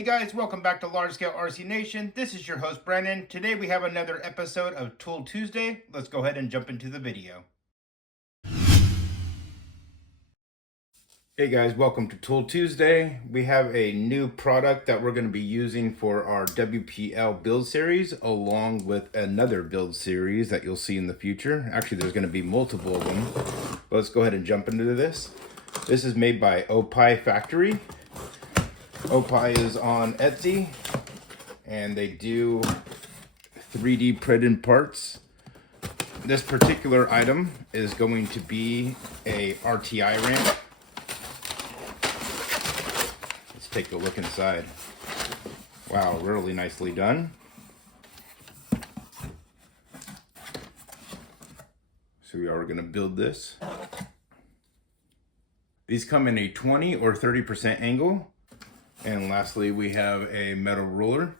Hey guys, welcome back to Large Scale RC Nation. This is your host Brennan. Today we have another episode of Tool Tuesday. Let's go ahead and jump into the video. Hey guys, welcome to Tool Tuesday. We have a new product that we're going to be using for our WPL build series, along with another build series that you'll see in the future. Actually, there's going to be multiple of them. Let's go ahead and jump into this. This is made by Oppai Factory. Oppai is on Etsy, and they do 3D printed parts. This particular item is going to be a RTI ramp. Let's take a look inside. Wow, really nicely done. So we are going to build this. These come in a 20 or 30% angle. And lastly, we have a metal ruler.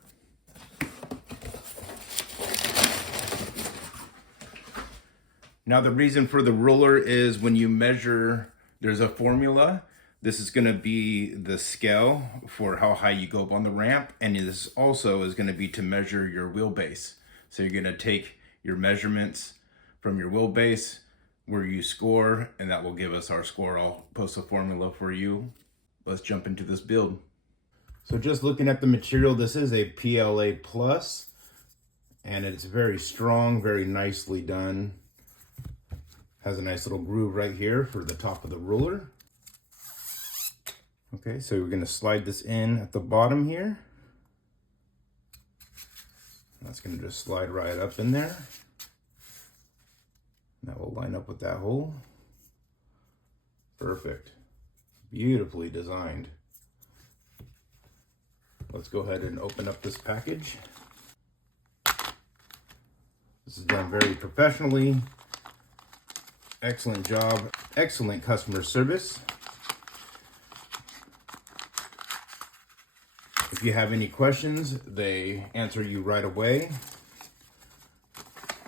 Now the reason for the ruler is when you measure, there's a formula. This is going to be the scale for how high you go up on the ramp. And this also is going to be to measure your wheelbase. So you're going to take your measurements from your wheelbase, where you score, and that will give us our score. I'll post a formula for you. Let's jump into this build. So just looking at the material, this is a PLA Plus, and it's very strong, very nicely done. Has a nice little groove right here for the top of the ruler. Okay, so we're going to slide this in at the bottom here. That's going to just slide right up in there. That will line up with that hole. Perfect. Beautifully designed. Let's go ahead and open up this package. This is done very professionally. Excellent job. Excellent customer service. If you have any questions, they answer you right away.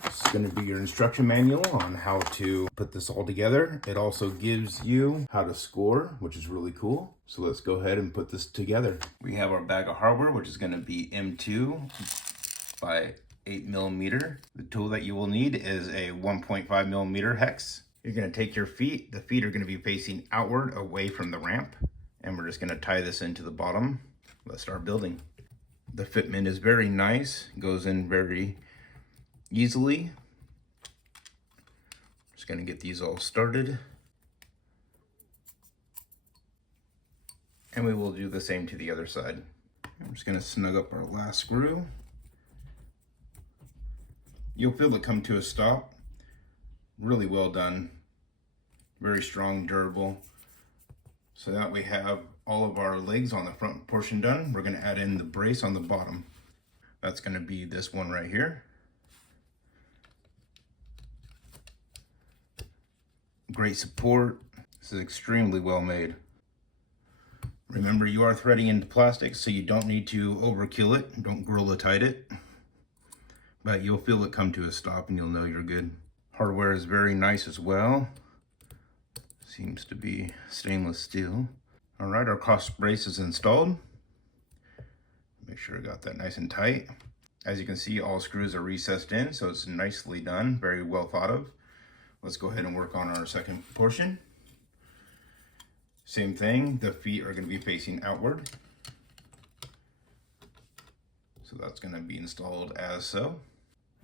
This is going to be your instruction manual on how to put this all together. It also gives you how to score, which is really cool. So let's go ahead and put this together. We have our bag of hardware, which is going to be M2 by 8 millimeter. The tool that you will need is a 1.5 millimeter hex. You're going to take your feet. The feet are going to be facing outward away from the ramp. And we're just going to tie this into the bottom. Let's start building. The fitment is very nice. Goes in very easily. Just going to get these all started. And we will do the same to the other side. I'm just going to snug up our last screw. You'll feel it come to a stop. Really well done. Very strong, durable. So now that we have all of our legs on the front portion done, we're going to add in the brace on the bottom. That's going to be this one right here. Great support. This is extremely well made. Remember, you are threading into plastic, so you don't need to overkill it. Don't Gorilla Tight it. But you'll feel it come to a stop and you'll know you're good. Hardware is very nice as well. Seems to be stainless steel. All right, our cross brace is installed. Make sure I got that nice and tight. As you can see, all screws are recessed in, so it's nicely done, very well thought of. Let's go ahead and work on our second portion. Same thing, the feet are going to be facing outward. So that's going to be installed as so.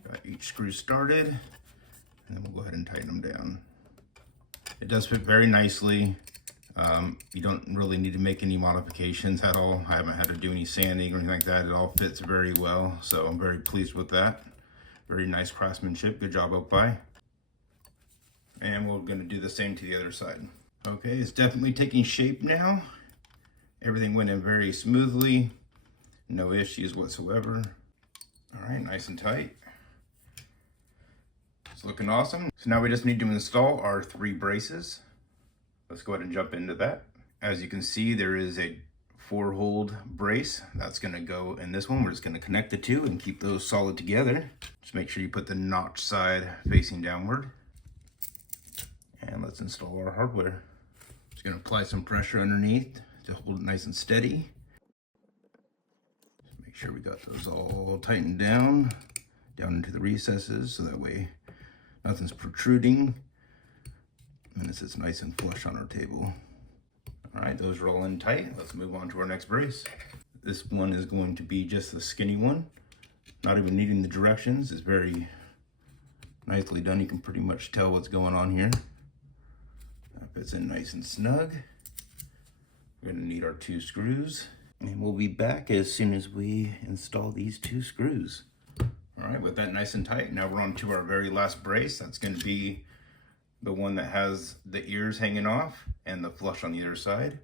Got each screw started, and then we'll go ahead and tighten them down. It does fit very nicely. You don't really need to make any modifications at all. I haven't had to do any sanding or anything like that. It all fits very well, so I'm very pleased with that. Very nice craftsmanship. Good job, Oppai. And we're going to do the same to the other side. Okay, it's definitely taking shape now. Everything went in very smoothly. No issues whatsoever. All right, nice and tight. It's looking awesome. So now we just need to install our 3 braces. Let's go ahead and jump into that. As you can see, there is a 4-hold brace that's going to go in this one. We're just going to connect the two and keep those solid together. Just make sure you put the notch side facing downward. And let's install our hardware. Just going to apply some pressure underneath to hold it nice and steady. sure we got those all tightened down into the recesses, so that way nothing's protruding and it sits nice and flush on our table. All right, those are all in tight. Let's move on to our next brace. This one is going to be just the skinny one. Not even needing the directions. It's very nicely done. You can pretty much tell what's going on here. That fits in nice and snug. We're gonna need our 2 screws, and we'll be back as soon as we install these 2 screws. All right, with that nice and tight, now we're on to our very last brace. That's gonna be the one that has the ears hanging off and the flush on the other side.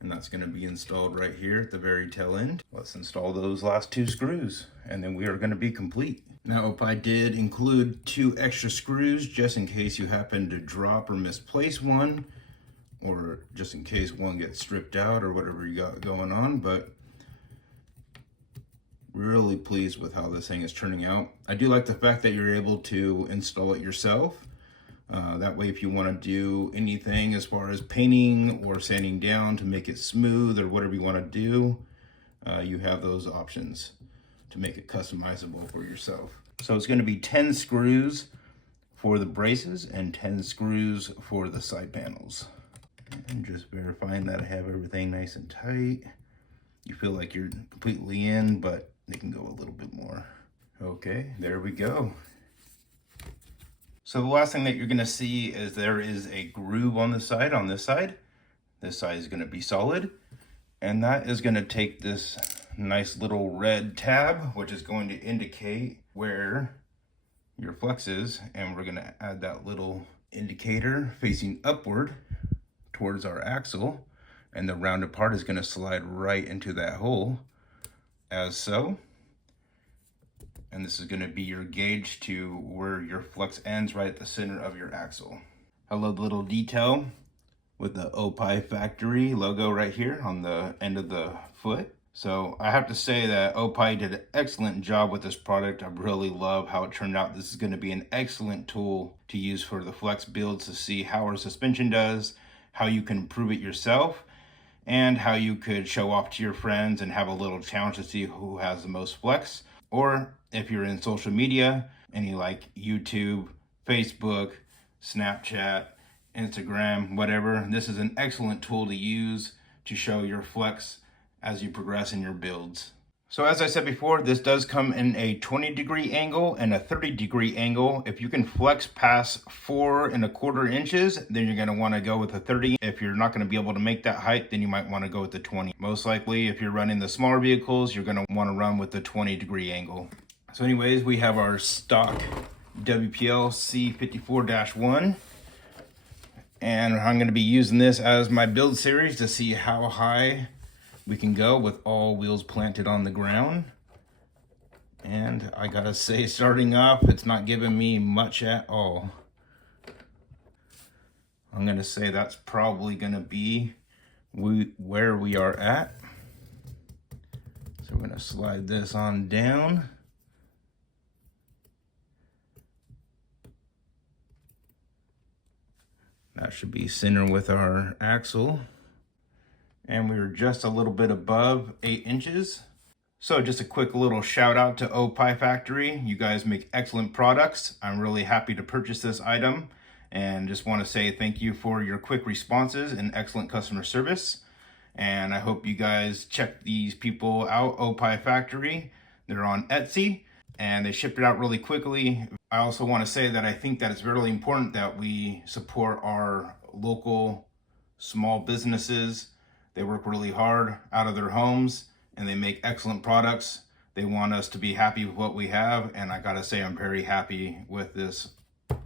And that's gonna be installed right here at the very tail end. Let's install those last 2 screws, and then we are gonna be complete. Now, Oppai did include 2 extra screws just in case you happen to drop or misplace one, or just in case one gets stripped out or whatever you got going on, but really pleased with how this thing is turning out. I do like the fact that you're able to install it yourself. That way, if you want to do anything as far as painting or sanding down to make it smooth or whatever you want to do, you have those options to make it customizable for yourself. So it's going to be 10 screws for the braces and 10 screws for the side panels. And just verifying that I have everything nice and tight. You feel like you're completely in, but they can go a little bit more. Okay, there we go. So the last thing that you're gonna see is there is a groove on the side, on this side. This side is gonna be solid. And that is gonna take this nice little red tab, which is going to indicate where your flex is. And we're gonna add that little indicator facing upward towards our axle. And the rounded part is gonna slide right into that hole, as so. And this is going to be your gauge to where your flex ends, right at the center of your axle. I love the little detail with the Oppai Factory logo right here on the end of the foot. So I have to say that Oppai did an excellent job with this product. I really love how it turned out. This is going to be an excellent tool to use for the flex builds to see how our suspension does, how you can improve it yourself, and how you could show off to your friends and have a little challenge to see who has the most flex. Or if you're in social media, any like YouTube, Facebook, Snapchat, Instagram, whatever, this is an excellent tool to use to show your flex as you progress in your builds. So as I said before, this does come in a 20-degree angle and a 30-degree angle. If you can flex past 4¼ inches, then you're going to want to go with a 30. If you're not going to be able to make that height, then you might want to go with the 20. Most likely, if you're running the smaller vehicles, you're going to want to run with the 20-degree angle. So anyways, we have our stock WPL C54-1. And I'm going to be using this as my build series to see how high we can go with all wheels planted on the ground. And I gotta say, starting off, it's not giving me much at all. I'm gonna say that's probably gonna be where we are at. So we're gonna slide this on down. That should be center with our axle. And we were just a little bit above 8 inches. So just a quick little shout out to Oppai Factory. You guys make excellent products. I'm really happy to purchase this item and just want to say thank you for your quick responses and excellent customer service. And I hope you guys check these people out, Oppai Factory. They're on Etsy and they shipped it out really quickly. I also want to say that I think that it's really important that we support our local small businesses. They work really hard out of their homes and they make excellent products. They want us to be happy with what we have. And I gotta say, I'm very happy with this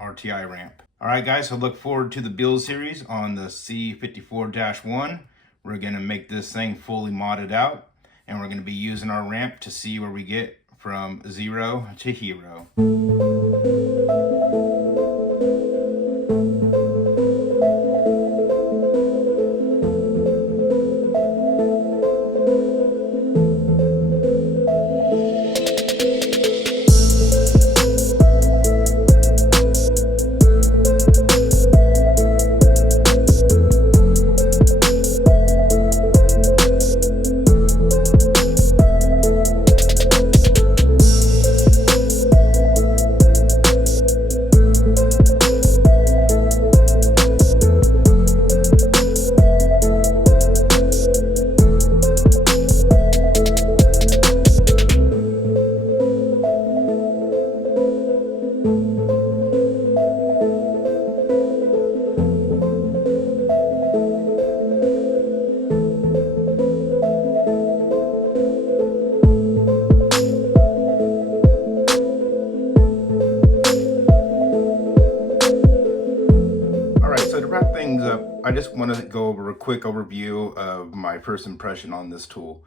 RTI ramp. All right, guys, so look forward to the build series on the C54-1. We're gonna make this thing fully modded out and we're gonna be using our ramp to see where we get from 0 to hero. wrap things up, I just want to go over a quick overview of my first impression on this tool.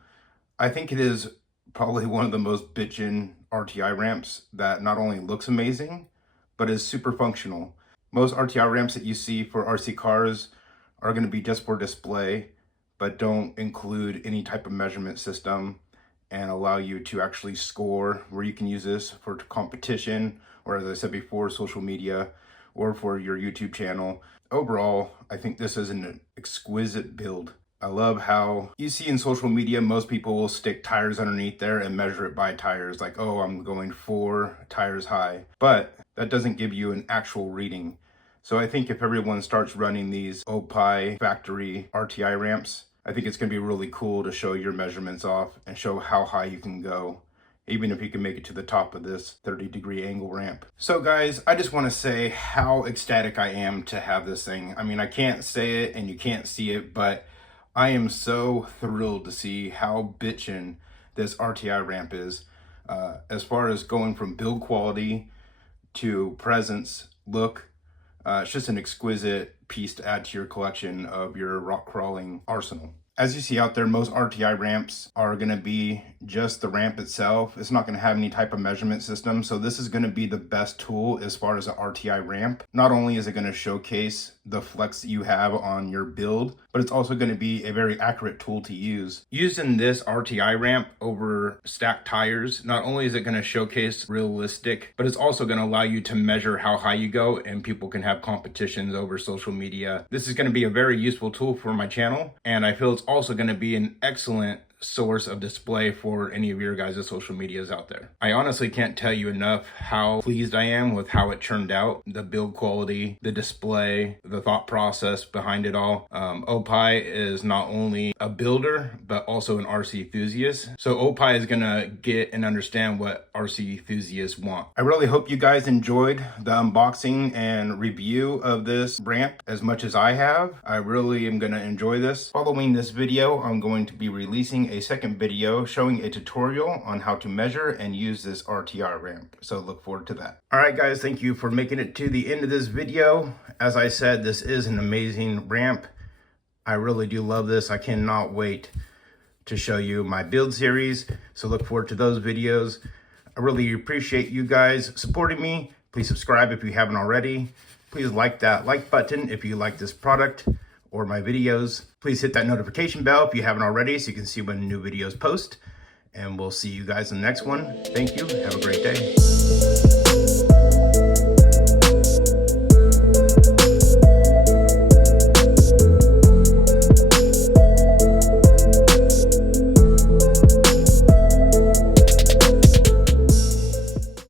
I think it is probably one of the most bitchin' RTI ramps that not only looks amazing, but is super functional. Most RTI ramps that you see for RC cars are going to be just for display, but don't include any type of measurement system and allow you to actually score, where you can use this for competition, or as I said before, social media, or for your YouTube channel. Overall, I think this is an exquisite build. I love how you see in social media, most people will stick tires underneath there and measure it by tires, like, oh, I'm going 4 tires high. But that doesn't give you an actual reading. So I think if everyone starts running these Oppai Factory RTI ramps, I think it's going to be really cool to show your measurements off and show how high you can go, even if you can make it to the top of this 30-degree angle ramp. So guys, I just want to say how ecstatic I am to have this thing. I mean, I can't say it and you can't see it, but I am so thrilled to see how bitchin' this RTI ramp is. As far as going from build quality to presence, look, it's just an exquisite piece to add to your collection of your rock crawling arsenal. As you see out there, most RTI ramps are going to be just the ramp itself. It's not going to have any type of measurement system. So this is going to be the best tool as far as an RTI ramp. Not only is it going to showcase the flex that you have on your build, but it's also going to be a very accurate tool to use. Using this RTI ramp over stacked tires, not only is it going to showcase realistic, but it's also going to allow you to measure how high you go, and people can have competitions over social media. This is going to be a very useful tool for my channel, and I feel it's also going to be an excellent source of display for any of your guys' social medias out there. I honestly can't tell you enough how pleased I am with how it turned out. The build quality, the display, the thought process behind it all. Oppai is not only a builder, but also an RC enthusiast. So Oppai is gonna get and understand what RC enthusiasts want. I really hope you guys enjoyed the unboxing and review of this ramp as much as I have. I really am gonna enjoy this. Following this video, I'm going to be releasing a second video showing a tutorial on how to measure and use this RTI ramp. So look forward to that. All right, guys, thank you for making it to the end of this video. As I said, this is an amazing ramp. I really do love this. I cannot wait to show you my build series. So look forward to those videos. I really appreciate you guys supporting me. Please subscribe if you haven't already. Please like that like button if you like this product or my videos. Please hit that notification bell if you haven't already so you can see when new videos post. And we'll see you guys in the next one. Thank you. Have a great day.